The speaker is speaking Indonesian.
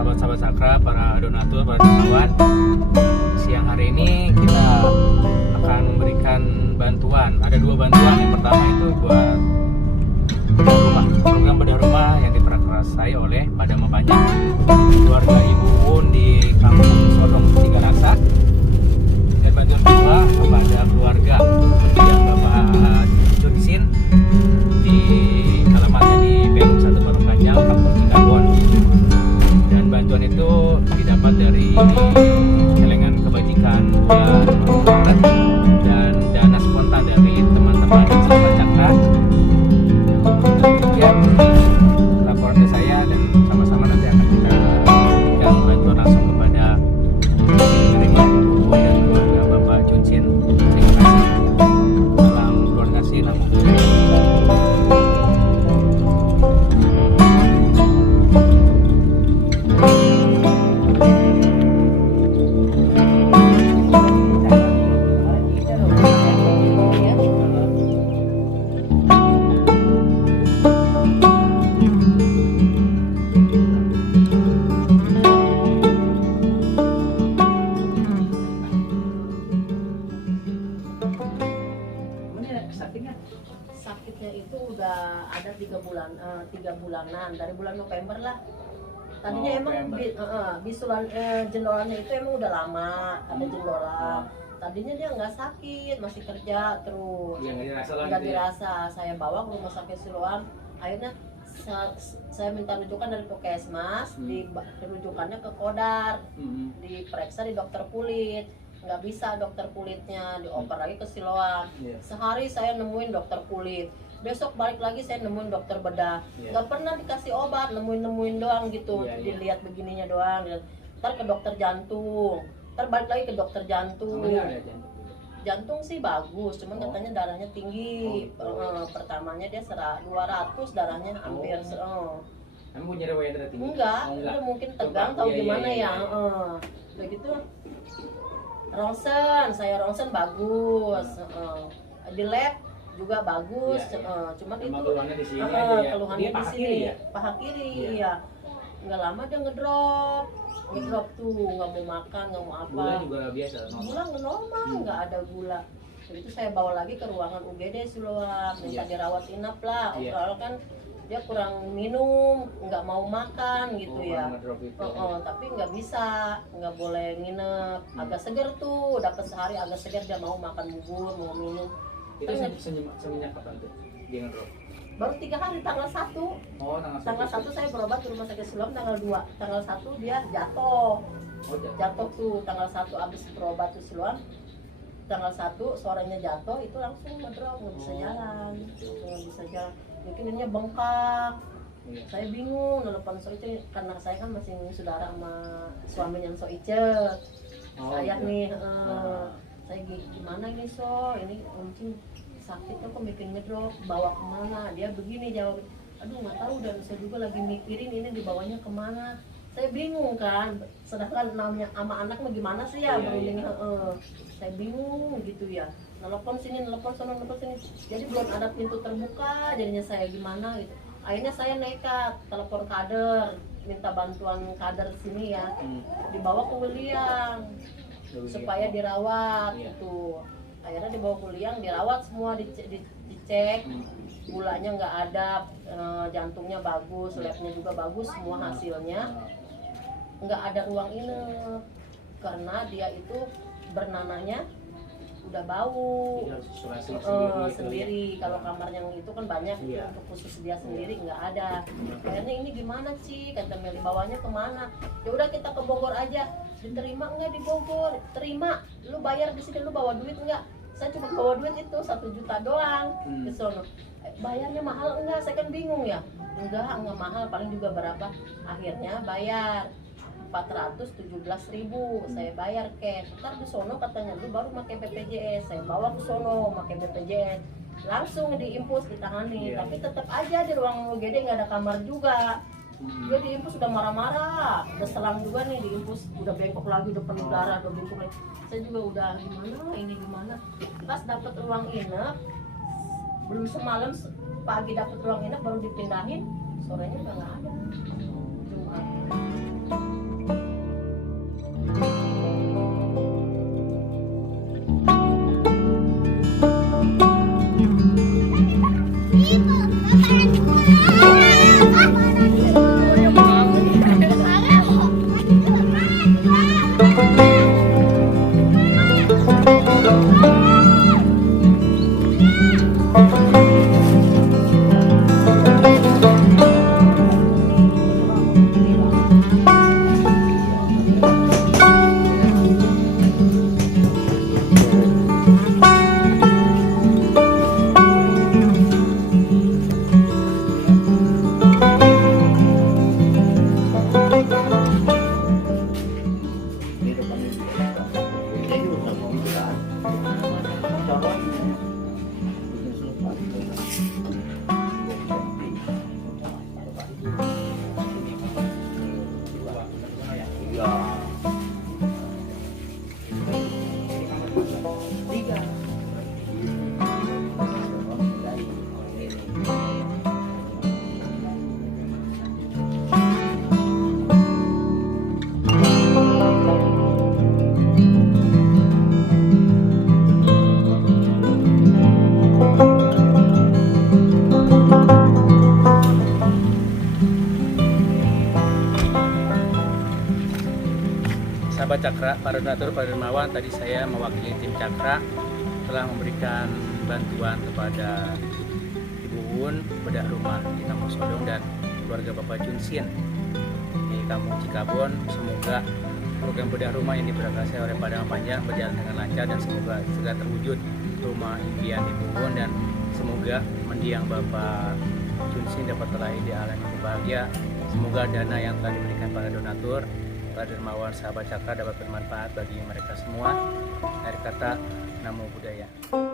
sahabat-sahabat Sakra, para donatur, para dermawan. Siang hari ini kita akan memberikan bantuan. Ada dua bantuan. Yang pertama itu buat bedah rumah, program bedah rumah yang diprakarsai oleh Padama Banyak, keluarga Ibu Un di Kampung Sodong Tiga Raksa. Dan bantuan kedua kepada keluarga yang Bapak Jursin di alamatnya di Perum 1 Parung Panjang, Kampung Cikarbon. Dan bantuan itu didapat dari celengan kebajikan bulan Maret dan dana spontan dari teman-teman sahabat Cakra. Demikian laporan dari saya, dan sama-sama nanti akan kita berikan bantuan langsung kepada penerima Ibu dan keluarga Bapak Junsin. Terima kasih. Salam keluarga kasih, namo Buddhaya. Sakitnya itu udah ada 3 bulanan, dari bulan November lah. Tadinya emang bisulan jendolannya itu emang udah lama, ada jendolan. Tadinya dia nggak sakit, masih kerja terus. Nggak dirasa. Saya bawa ke rumah sakit Siloam. Akhirnya saya minta rujukan dari Puskesmas, rujukannya ke Kodar, diperiksa di dokter kulit. Nggak bisa dokter kulitnya, dioper lagi ke Siloam. Sehari saya nemuin dokter kulit, besok balik lagi saya nemuin dokter bedah. Nggak pernah dikasih obat, nemuin doang gitu, dilihat begininya doang. Ntar ke dokter jantung, ntar balik lagi ke dokter jantung. Jantung sih bagus, cuman katanya darahnya tinggi. Pertamanya dia 200 darahnya hampir. Kamu punya riwayat darah tinggi? Enggak, dia mungkin tegang tahu gimana ya. Udah gitu saya ronsen bagus, di lab juga bagus, cuman itu keluhannya di sini keluhannya di sini, paha kiri ya. Nggak lama dia ngedrop tuh, nggak mau makan, nggak mau apa. Gula juga biasa, Gula normal, nggak ada gula. Jadi itu saya bawa lagi ke ruangan UGD Siloam, minta dirawat inap lah. Overall kan dia kurang minum, nggak mau makan gitu ya. Tapi nggak bisa, nggak boleh nginep. Agak seger tuh, dapat sehari agak seger, dia mau makan bubur, mau minum. Itu semenjak kapan tuh dia ngedrop? Baru 3 hari, tanggal 1. Tanggal 1 saya berobat di rumah sakit Siloam, tanggal 2. Tanggal 1 dia jatuh. Jatuh tuh, tanggal 1 abis berobat di Siloam. Tanggal 1 sorenya jatuh, itu langsung ngedrop, nggak bisa jalan. Nggak bisa jalan. Mungkin ini bengkak. Saya bingung nelfon Soice karena saya kan masih saudara sama suaminya Soice. Saya nih saya gimana ini ini mungkin sakit kok bikin ngedrop, bawa kemana? Dia begini jawab, aduh nggak tahu, dan saya juga lagi mikirin ini dibawanya kemana. Saya bingung kan, sedangkan namanya sama anak mah gimana sih ya, saya bingung gitu ya. Nelpon sini, nelpon sana, nelpon sini. Jadi belum ada pintu terbuka, jadinya saya gimana gitu. Akhirnya saya nekat, telepon kader, minta bantuan kader sini ya. Dibawa ke Wuliang supaya dirawat gitu. Akhirnya dibawa ke Wuliang, dirawat semua, dicek. Gulanya nggak ada, jantungnya bagus, labnya juga bagus, semua hasilnya. Nggak ada ruang inap karena dia itu bernananya udah bau sendiri. Kalau kamar yang itu kan banyak, untuk khusus dia sendiri nggak ada. Akhirnya ini gimana sih, kata Meli, bawanya kemana? Ya udah kita ke Bogor aja. Diterima nggak di Bogor? Terima. Lu bayar di sini, lu bawa duit nggak? Saya cuma bawa duit itu 1 juta doang ke sono. Bayarnya mahal enggak? Saya kan bingung ya. Enggak mahal, paling juga berapa. Akhirnya bayar 417.000, saya bayar cash. Ntar di sono katanya lu baru pakai BPJS. Saya bawa ke sono pakai BPJS, langsung diinfus, ditangani. Tapi tetap aja di ruang UGD nggak ada kamar juga. Dia diinfus udah marah-marah, udah selang juga nih diinfus, udah bengkok lagi, udah penuh darah, udah bengkok lagi. Saya juga udah gimana. Pas dapat ruang inap, belum semalam pagi dapat ruang inap baru dipindahin, sorenya udah nggak ada. Jumat. Sahabat Cakra, para donatur, para dermawan, tadi saya mewakili tim Cakra telah memberikan bantuan kepada Ibu Un, bedah rumah di Kampung Sodong dan keluarga Bapak Junsin di Kampung Cikabon. Semoga program bedah rumah yang diberangkatkan oleh Padang Panjang berjalan dengan lancar dan semoga segera terwujud rumah impian Ibu Un, dan semoga mendiang Bapak Junsin dapat terlahir di alam yang bahagia. Semoga dana yang telah diberikan para donatur, para dermawan, sahabat Cakra dapat bermanfaat bagi mereka semua. Dari kata Namo Buddhaya.